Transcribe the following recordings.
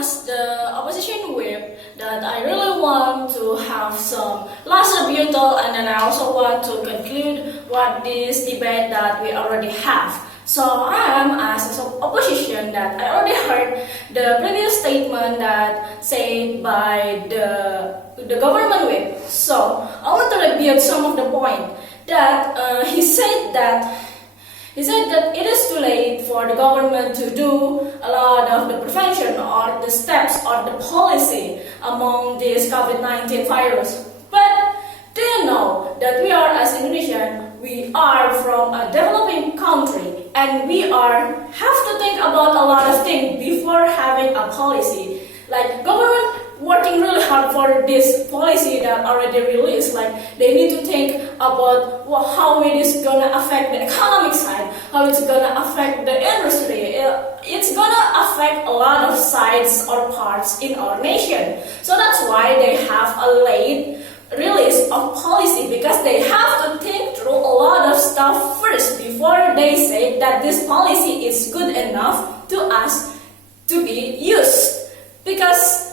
as the opposition whip that I really want to have some last rebuttal, and then I also want to conclude what this debate that we already have. So I am as an opposition that I already heard the previous statement that said by the government whip. So I want to rebut some of the point that he said that it is too late for the government to do a lot of the prevention or the steps or the policy among this COVID-19 virus. But do you know that we are as Indonesian, we are from a developing country and we have to think about a lot of things before having a policy. Like government working really hard for this policy that already released. Like they need to think about how it is gonna affect the economic side, how it's gonna affect the industry. It's gonna affect a lot of sides or parts in our nation. So that's why they have a late release of policy, because they have to think through a lot of stuff first before they say that this policy is good enough to us to be used. Because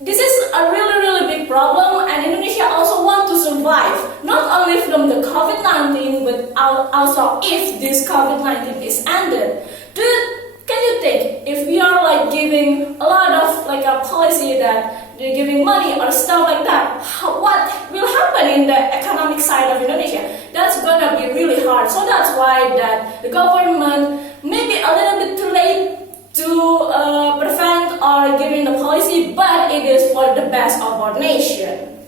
this is a really big problem, and Indonesia also want to survive, not only from the COVID-19, but also if this COVID-19 is ended. Can you think, if we are like giving a lot of like a policy that they're giving money or stuff like that, what will happen in the economic side of Indonesia? That's gonna be really hard. So that's why that the government may be a little bit too late to prevent or giving the policy, but it is for the best of our nation.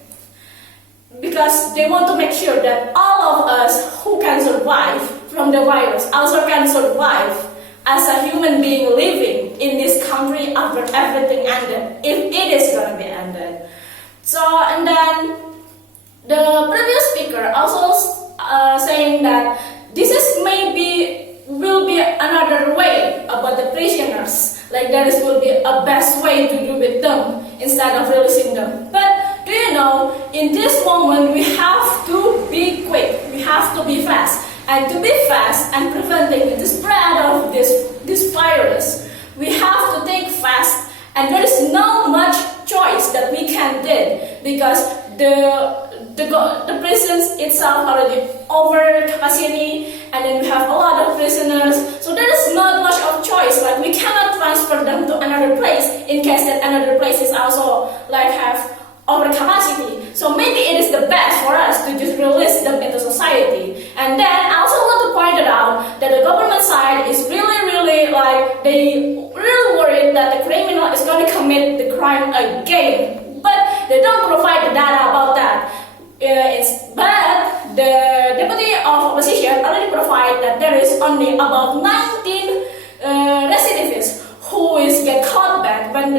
Because they want to make sure that all of us who can survive from the virus also can survive as a human being living in this country after everything ended, if it is going to be ended. So, and then the previous speaker also saying that this is will be another way about the prisoners, like there will be a best way to do with them instead of releasing them. But do you know, in this moment we have to be quick, we have to be fast. And to be fast and preventing the spread of this virus, we have to think fast, and there is no much choice that we can do, because the prisons itself already over capacity, and then we have a lot of prisoners, so there is not much of choice. Like we cannot transfer them to another place in case that another place is also like have overcapacity. So maybe it is the best for us to just release them into society. And then I also want to point it out that the government side is really like they really worried that the criminal is going to commit the crime again, but they don't provide the data about that. But the deputy of opposition already provide that there is only about 19 recidivists who get caught back when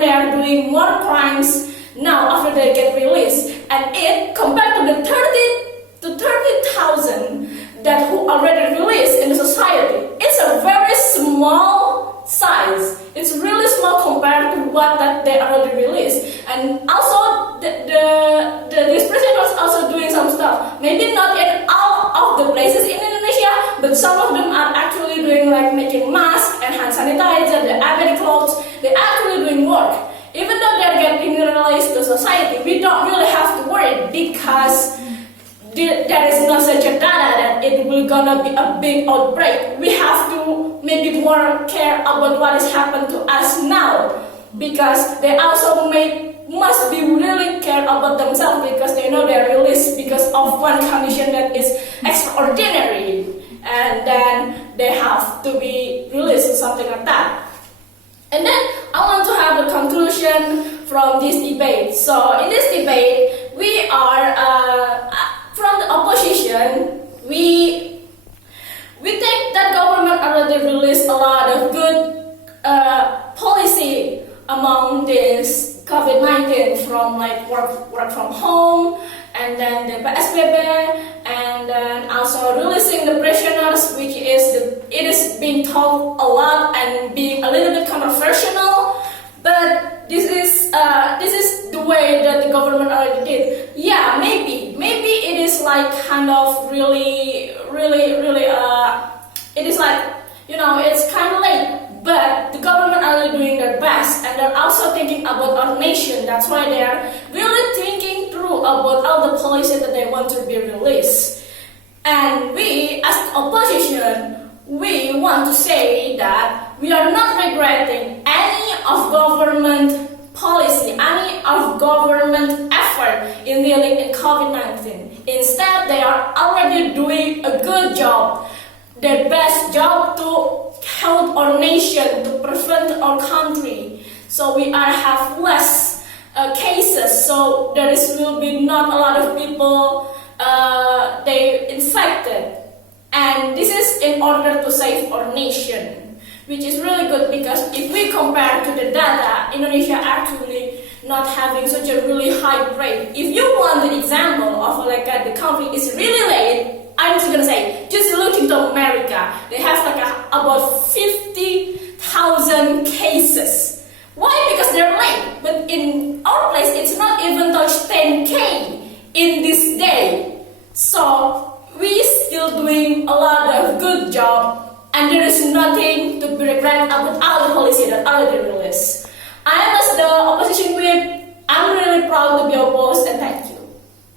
they are doing more crimes now after they get released, and it compared to the 30,000 that who already released in the society, it's a very small size. It's really small compared to what that they already released. And also these prisoners also doing some stuff. Maybe not in all of the places in Indonesia, but some of them are actually doing like making masks and hand sanitizer, the abating clothes. They're actually doing work. Even though they're getting released to society, we don't really have to worry, because there is no such a data that it will gonna be a big outbreak. We have to maybe more care about what has happened to us now, because they also must be really care about themselves, because they know they're released because of one condition that is extraordinary, and then they have to be released, something like that. And then I want to have a conclusion from this debate. So in this debate, we are from the opposition. We think that government already released a lot of good policy among this COVID-19, from like work from home, and then the PSBB, and then also releasing the prisoners, which it is being talked a lot and being a little bit controversial, but this is the way that the government already did. Yeah, maybe it is like kind of really it is like, it's kind of late, but the government are doing their best. US, and they're also thinking about our nation. That's why they're really thinking through about all the policies that they want to be released. And we, as opposition, we want to say that we are not regretting any of government policy, any of government effort in dealing with COVID-19. Instead, they are already doing a good job, their best job to help our nation, to prevent our country. So we have less cases, so will be not a lot of people they infected. And this is in order to save our nation, which is really good, because if we compare to the data, Indonesia actually not having such a really high rate. If you want an example of the country is really late, I'm just gonna say, just look into America. They have about 50,000 cases. Why? Because they're late. But in our place, it's not even touched 10K in this day. So we still doing a lot of good job, and there is nothing to be regret about all the policy that already released.